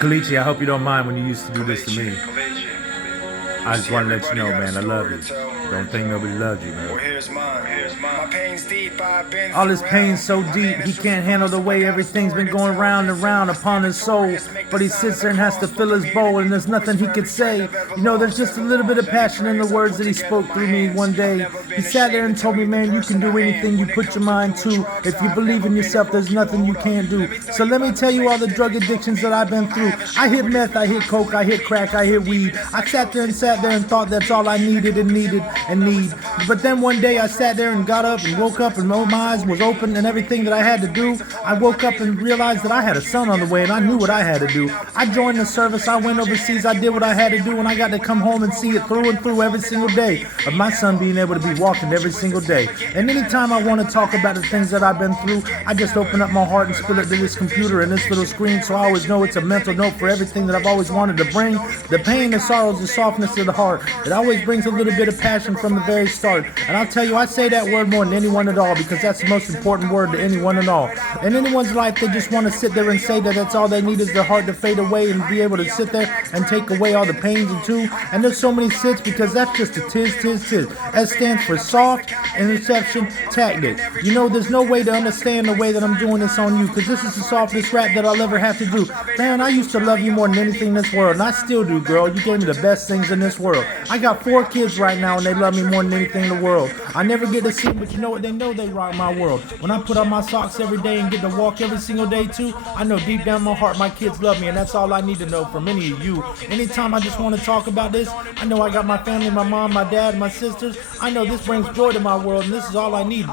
Kalichi, I hope you don't mind when you used to do this to me. I just want to let you know, man, I love you. Don't think nobody loves you, man. Here's mine. My pain's deep, I've been All through his pain's hell. so deep, he can't handle the way everything's been going round and round upon his soul. But he sits there and has to fill his bowl, and there's nothing he could say. You know, there's just a little bit of passion in the words that he spoke through me one day. He sat there and told me, man, you can do anything you put your mind to. If you believe in yourself, there's nothing you can't do. So let me tell you all the drug addictions that I've been through. I hit meth, I hit coke, I hit crack, I hit weed. I sat there and thought that's all I needed and need. But then one day I sat there and got up and woke up and my eyes was open and everything that I had to do. I woke up and realized that I had a son on the way and I knew what I had to do. I joined the service, I went overseas, I did what I had to do, and I got to come home and see it through and through every single day of my son being able to be walking every single day. And anytime I want to talk about the things that I've been through, I just open up my heart and spill it to this computer and this little screen, so I always know it's a mental note for everything that I've always wanted to bring. The pain, the sorrows, the softness of the heart. It always brings a little bit of passion from the very start. And I'll tell you, I say that word more than anyone at all because that's the most important word to anyone at all. In anyone's life, they just want to sit there and say that that's all they need is their heart to fade away and be able to sit there and take away all the pains and too. And there's so many sits because that's just a tiz. S stands for soft interception tactic. You know, there's no way to understand the way that I'm doing this on you because this is the softest rap that I'll ever have to do. Man, I used to love you more than anything in this world, and I still do, girl. You gave me the best things in this world. I got 4 kids right now, and they love me more than anything in the world. I never get to see them, but you know what? They know they rock my world. When I put on my socks every day and get to walk every single day too, I know deep down in my heart my kids love me, and that's all I need to know from any of you. Anytime I just want to talk about this, I know I got my family, my mom, my dad, my sisters. I know this brings joy to my world, and this is all I need.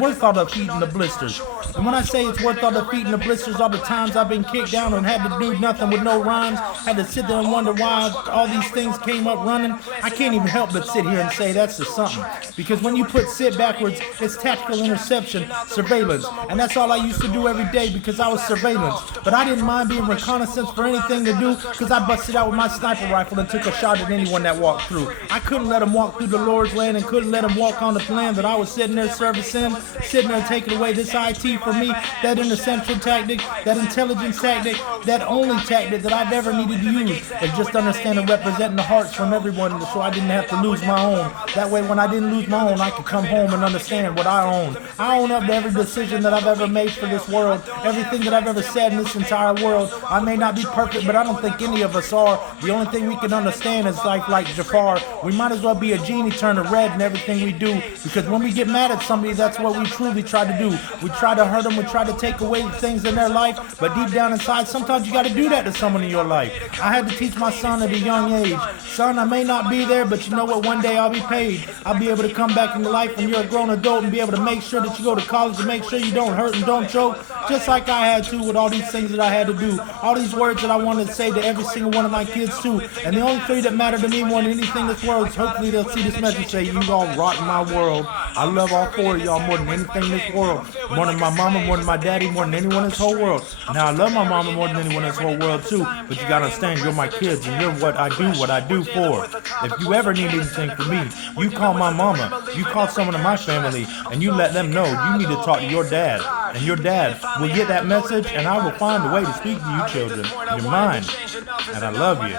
Worth all the feet and the blisters. And when I say it's worth all the feet and the blisters, all the times I've been kicked down and had to do nothing with no rhymes, had to sit there and wonder why all these things came up running, I can't even help but sit here and say that's just something. Because when you put sit backwards, it's tactical interception, surveillance. And that's all I used to do every day because I was surveillance. But I didn't mind being reconnaissance for anything to do because I busted out with my sniper rifle and took a shot at anyone that walked through. I couldn't let them walk through the Lord's land and couldn't let them walk on the land that I was sitting there servicing, sitting there taking away this IT for me, that interception tactic, that intelligence tactic, that only tactic that I've ever needed to use is just understanding representing the hearts from everyone so I didn't have to lose my own. That way when I didn't lose my own, I could come home and understand what I own. I own up to every decision that I've ever made for this world, everything that I've ever said in this entire world. I may not be perfect, but I don't think any of us are. The only thing we can understand is life like Jafar. We might as well be a genie turning red in everything we do because when we get mad at somebody, that's what we truly try to do. We try to hurt them, we try to take away things in their life, but deep down inside, sometimes you got to do that to someone in your life. I had to teach my son at a young age, son, I may not be there, but you know what, one day I'll be paid. I'll be able to come back into life when you're a grown adult and be able to make sure that you go to college and make sure you don't hurt and don't choke, just like I had to with all these things that I had to do, all these words that I wanted to say to every single one of my kids too. And the only 3 that matter to me more than anything in this world is hopefully they'll see this message say, you all rock my world. I love all 4 of y'all more than anything in this world. More than my mama, more than my daddy, more than anyone in this whole world. Now I love my mama more than anyone in this whole world too, but you gotta understand you're my kids and you're what I do for. If you ever need anything from me, you call my mama, you call someone in my family, and you let them know you need to talk to your dad. And your dad will get that message, and I will find a way to speak to you children. You're mine, and I love you.